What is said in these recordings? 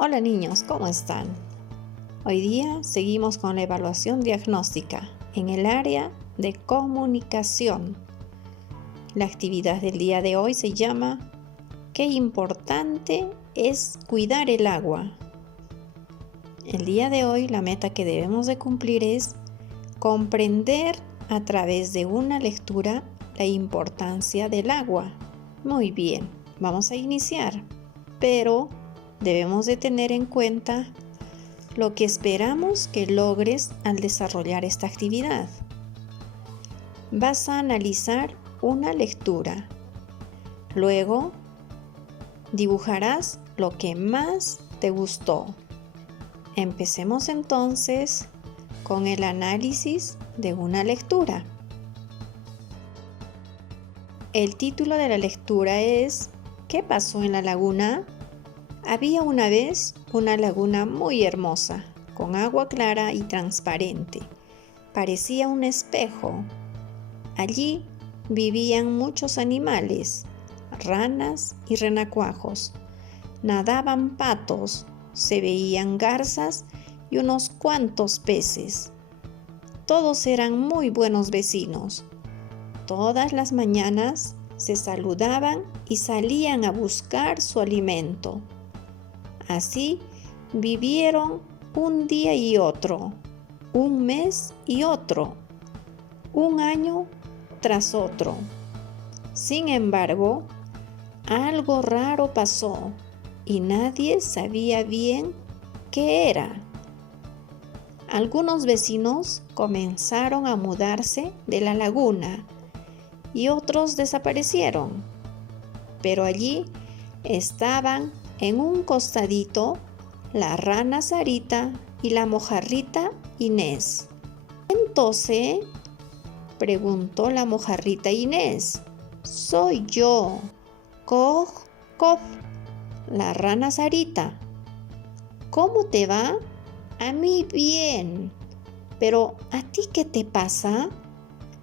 Hola niños, ¿cómo están? Hoy día seguimos con la evaluación diagnóstica en el área de comunicación. La actividad del día de hoy se llama ¿Qué importante es cuidar el agua? El día de hoy la meta que debemos de cumplir es comprender a través de una lectura la importancia del agua. Muy bien, vamos a iniciar, pero debemos de tener en cuenta lo que esperamos que logres al desarrollar esta actividad. Vas a analizar una lectura. Luego, dibujarás lo que más te gustó. Empecemos entonces con el análisis de una lectura. El título de la lectura es ¿Qué pasó en la laguna? Había una vez una laguna muy hermosa, con agua clara y transparente. Parecía un espejo. Allí vivían muchos animales, ranas y renacuajos. Nadaban patos, se veían garzas y unos cuantos peces. Todos eran muy buenos vecinos. Todas las mañanas se saludaban y salían a buscar su alimento. Así vivieron un día y otro, un mes y otro, un año tras otro. Sin embargo, algo raro pasó y nadie sabía bien qué era. Algunos vecinos comenzaron a mudarse de la laguna y otros desaparecieron, pero allí estaban en un costadito la rana Sarita y la mojarrita Inés. Entonces, preguntó la mojarrita Inés. Soy yo, Coj, Cof, la rana Sarita. ¿Cómo te va? A mí bien. Pero ¿a ti qué te pasa?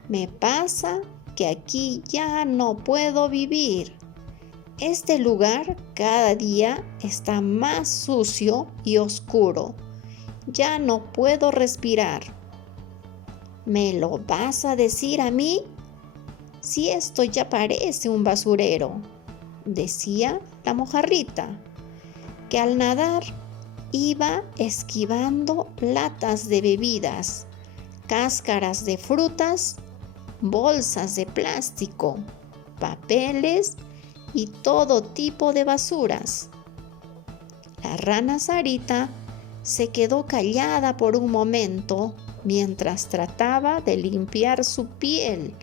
Me pasa que aquí ya no puedo vivir. Este lugar cada día está más sucio y oscuro. Ya no puedo respirar. ¿Me lo vas a decir a mí? Si esto ya parece un basurero, decía la mojarrita, que al nadar iba esquivando latas de bebidas, cáscaras de frutas, bolsas de plástico, papeles y todo tipo de basuras. La rana Sarita se quedó callada por un momento mientras trataba de limpiar su piel,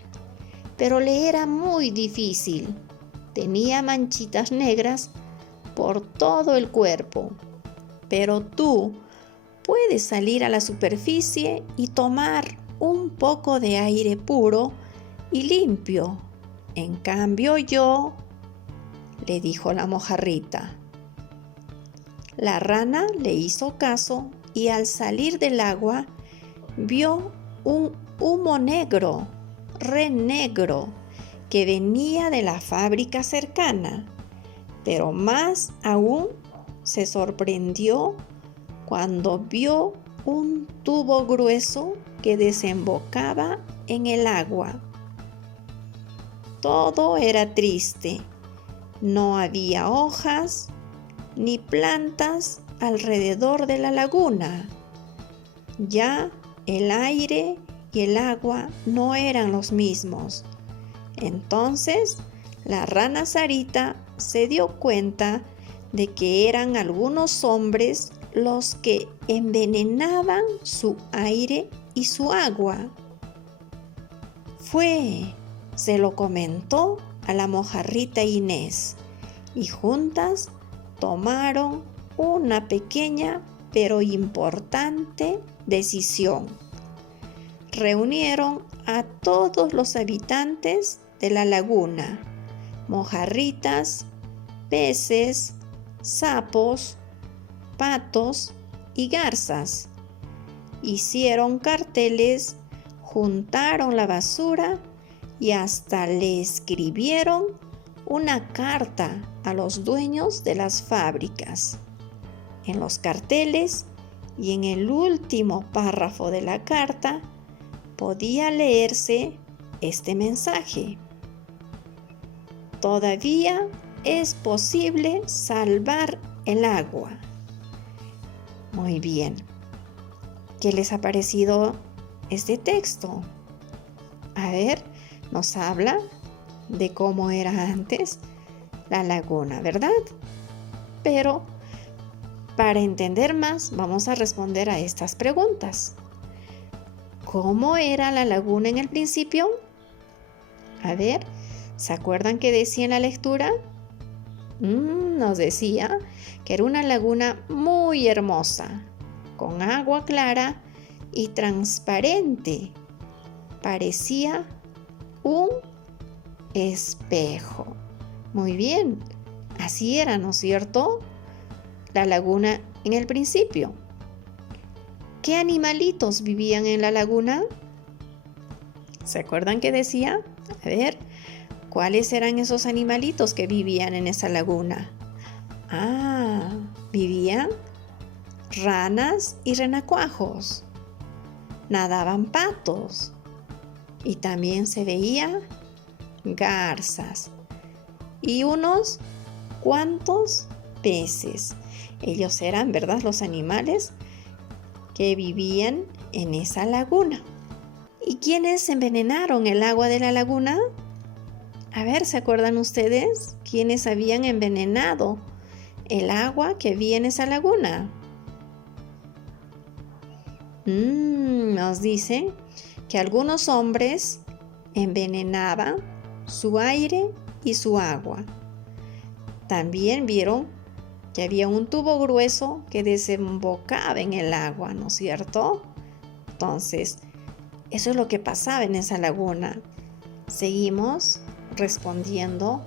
pero le era muy difícil. Tenía manchitas negras por todo el cuerpo. Pero tú puedes salir a la superficie y tomar un poco de aire puro y limpio. En cambio yo, le dijo la mojarrita. La rana le hizo caso y al salir del agua vio un humo negro, re negro, que venía de la fábrica cercana. Pero más aún se sorprendió cuando vio un tubo grueso que desembocaba en el agua. Todo era triste. No había hojas ni plantas alrededor de la laguna. Ya el aire y el agua no eran los mismos. Entonces, la rana Sarita se dio cuenta de que eran algunos hombres los que envenenaban su aire y su agua. Se lo comentó a la mojarrita Inés y juntas tomaron una pequeña pero importante decisión. Reunieron a todos los habitantes de la laguna, mojarritas, peces, sapos, patos y garzas. Hicieron carteles, juntaron la basura y hasta le escribieron una carta a los dueños de las fábricas. en los carteles y en el último párrafo de la carta podía leerse este mensaje: todavía es posible salvar el agua. Muy bien. ¿Qué les ha parecido este texto? A ver, nos habla de cómo era antes la laguna, ¿verdad? Pero para entender más, vamos a responder a estas preguntas. ¿Cómo era la laguna en el principio? A ver, ¿se acuerdan qué decía en la lectura? Nos decía que era una laguna muy hermosa, con agua clara y transparente. Parecía un espejo. Muy bien, así era, ¿no es cierto? La laguna en el principio. ¿Qué animalitos vivían en la laguna? ¿Se acuerdan qué decía? A ver, ¿cuáles eran esos animalitos que vivían en esa laguna? Vivían ranas y renacuajos. Nadaban patos. Y también se veía garzas. Y unos cuantos peces. Ellos eran, ¿verdad?, los animales que vivían en esa laguna. ¿Y quiénes envenenaron el agua de la laguna? A ver, ¿se acuerdan ustedes quiénes habían envenenado el agua que había en esa laguna? Nos dicen que algunos hombres envenenaban su aire y su agua. También vieron que había un tubo grueso que desembocaba en el agua, ¿no es cierto? Entonces, eso es lo que pasaba en esa laguna. Seguimos respondiendo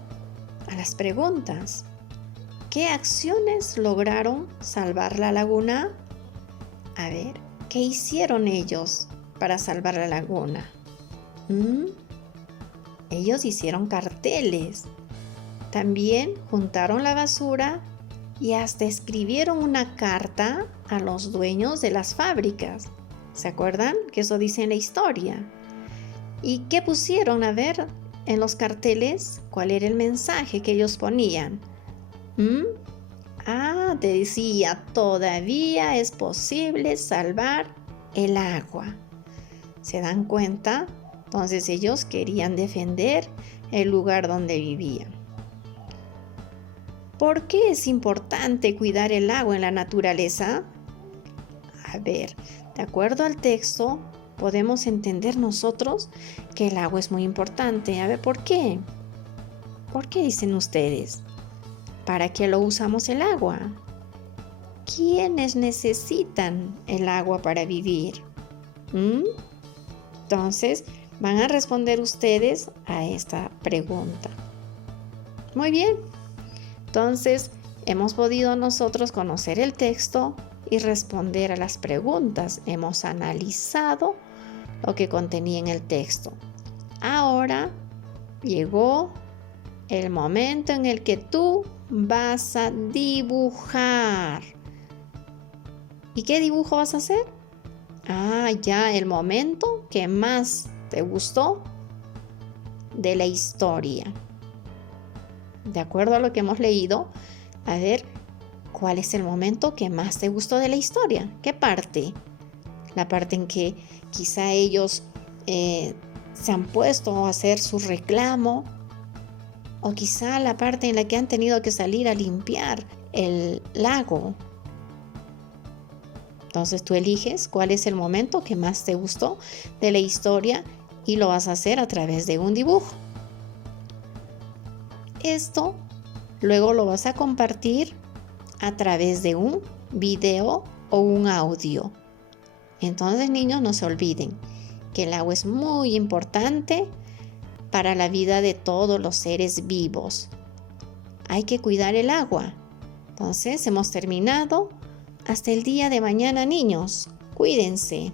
a las preguntas. ¿Qué acciones lograron salvar la laguna? A ver, ¿qué hicieron ellos para salvar la laguna? Ellos hicieron carteles. También juntaron la basura y hasta escribieron una carta a los dueños de las fábricas. ¿Se acuerdan? Que eso dice en la historia. ¿Y qué pusieron? A ver, en los carteles, ¿cuál era el mensaje que ellos ponían? Te decía, todavía es posible salvar el agua. ¿Se dan cuenta? Entonces ellos querían defender el lugar donde vivían. ¿Por qué es importante cuidar el agua en la naturaleza? A ver, de acuerdo al texto, podemos entender nosotros que el agua es muy importante. A ver, ¿por qué? ¿Por qué dicen ustedes? ¿Para qué lo usamos el agua? ¿Quiénes necesitan el agua para vivir? Entonces, van a responder ustedes a esta pregunta. Muy bien. Entonces, hemos podido nosotros conocer el texto y responder a las preguntas. Hemos analizado lo que contenía en el texto. Ahora llegó el momento en el que tú vas a dibujar. ¿Y qué dibujo vas a hacer? Ya el momento que más te gustó de la historia. De acuerdo a lo que hemos leído, a ver, ¿cuál es el momento que más te gustó de la historia? ¿Qué parte? La parte en que quizá ellos se han puesto a hacer su reclamo, o quizá la parte en la que han tenido que salir a limpiar el lago. Entonces tú eliges cuál es el momento que más te gustó de la historia y lo vas a hacer a través de un dibujo. Esto luego lo vas a compartir a través de un video o un audio. Entonces, niños, no se olviden que el agua es muy importante para la vida de todos los seres vivos. Hay que cuidar el agua. Entonces, hemos terminado. Hasta el día de mañana, niños. Cuídense.